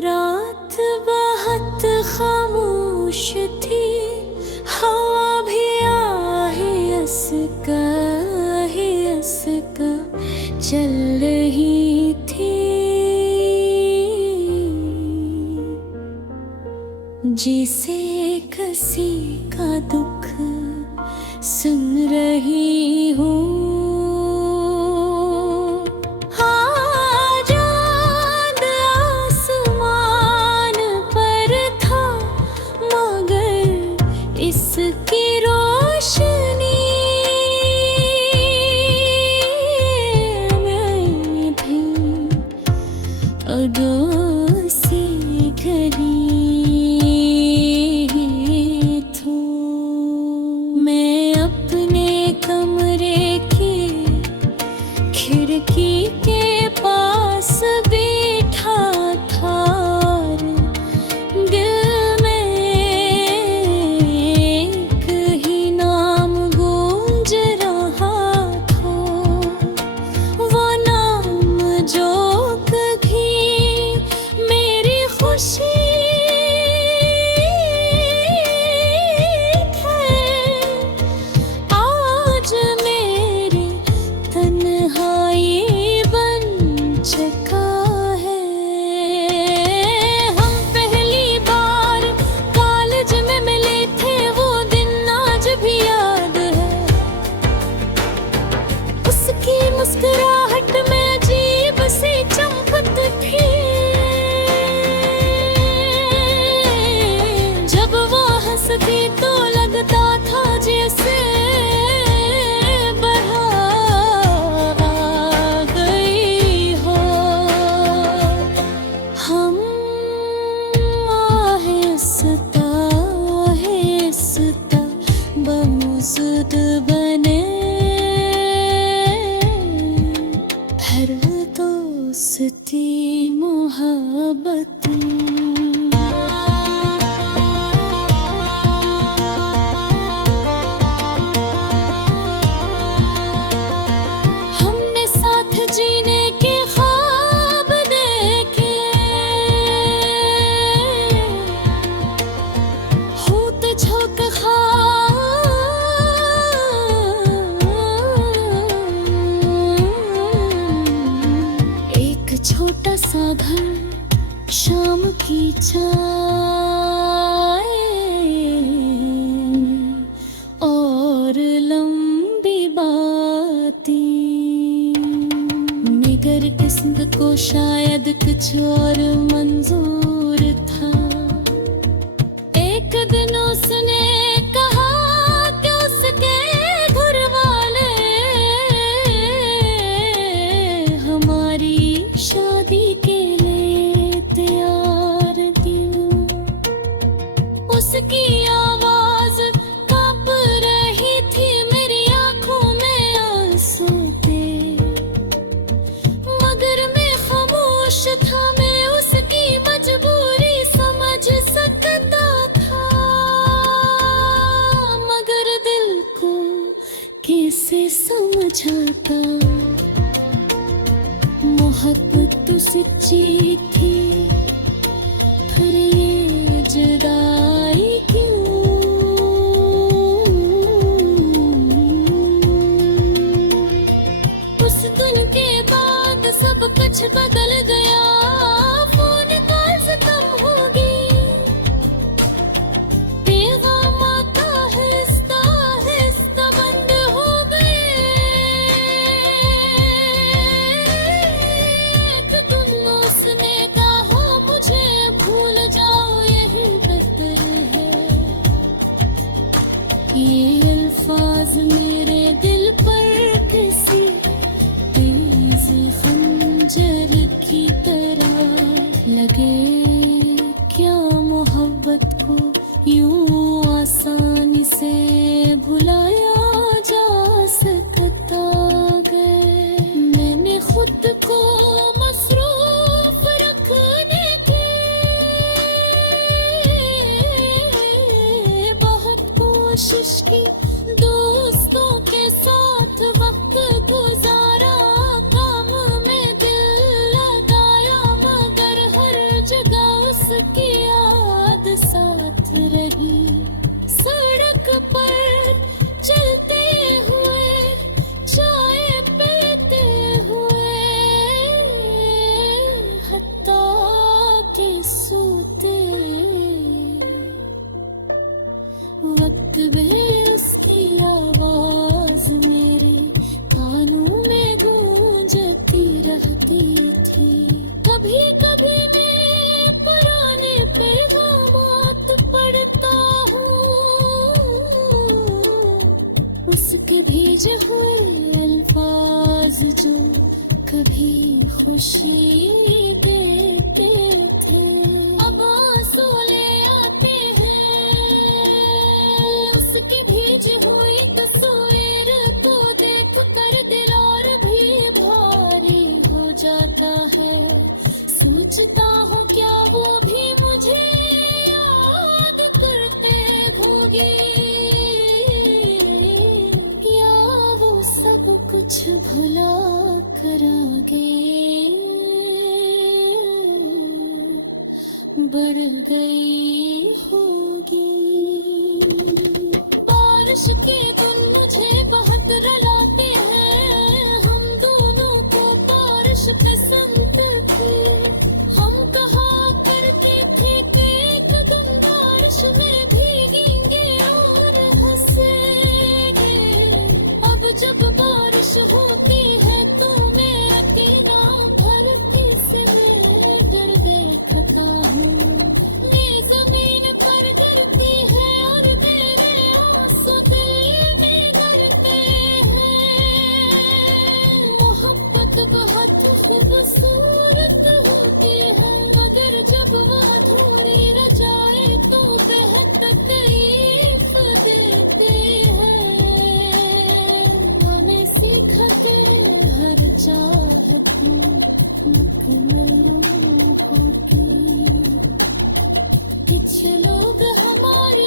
रात बहुत खामोश थी, हवा भी आहस्ता चल रही थी। जिसे किसी का दुख सुन रही हूँ। इसकी रोशनी में भी अड़ोसी गरीब थी। मैं अपने कमरे की खिड़की के पास बैठा था। आज मेरी तन्हाई बन चुका है। हम पहली बार कॉलेज में मिले थे, वो दिन आज भी याद है। उसकी मुस्कुराहट में अजीब सी चमक थी। हंसती तो लगता था जैसे बाहर आ गई हो। हम आहिस्ता बमुजुद बने। हर दोस्ती मोहब्बत जीने के ख्वाब देखे, होते झोंक एक छोटा सा घर, शाम की चाय और लंबी बातें। मगर किस्मत को शायद कुछ और मंजूर था। एक दिन उसने कहा कि उसके घर वाले हमारी शादी के लिए तैयार क्यों। उसकी आवाज कांप रही थी, मेरी आंखों में आंसू थे। था मैं उसकी मजबूरी समझ सकता था, मगर दिल को कैसे समझाता। मोहब्बत तो सच्ची थी, फिर ये जुदाई क्यों। उस दिन के बाद सब कुछ बदल गया। फोन कॉल्स कम होगी, पैगाम आता आहिस्ता बंद हो गए। एक दिन उसने कहा मुझे भूल जाओ, यही बेहतर है। ये अल्फाज मेरे दिल पर किसी खंजर की तरह लगे। क्या मोहब्बत को यूं आसानी से भुलाया जा सकता है। मैंने खुद को मसरूफ रखने की बहुत कोशिश की, दोस्तों के साथ वक्त गुजारा, काम में दिल लगाया, मगर हर जगह भीज हुए अल्फाज जो कभी खुशी देते थे, अब आंसू ले आते हैं। उसकी भीज हुई तस्वीर को देख कर दिल और भी भारी हो जाता है। सोचता हूँ क्या वो भी मुझे याद करते होंगे, या वो सब कुछ भुला कर आगे बढ़ गई होगी। बारिश के दिन मुझे बहुत रुलाते हैं, हम दोनों को बारिश पसंद थी। हम कहा करते थे कि एक दिन बारिश में भीगेंगे और हंसेंगे। अब जब बारिश होती है तो मैं अकेला भर से डर देखता हूँ। ये जमीन पर गिरती है और मेरे आंसू दिल में गिरते हैं। मोहब्बत बहुत खूबसूरत होती है, मगर जब वो अधूरी रह जाए तो बेहद तकलीफ देते हैं। हमें सिखाते हर चाहत मुकम्मल होगी। कुछ लोग हमारी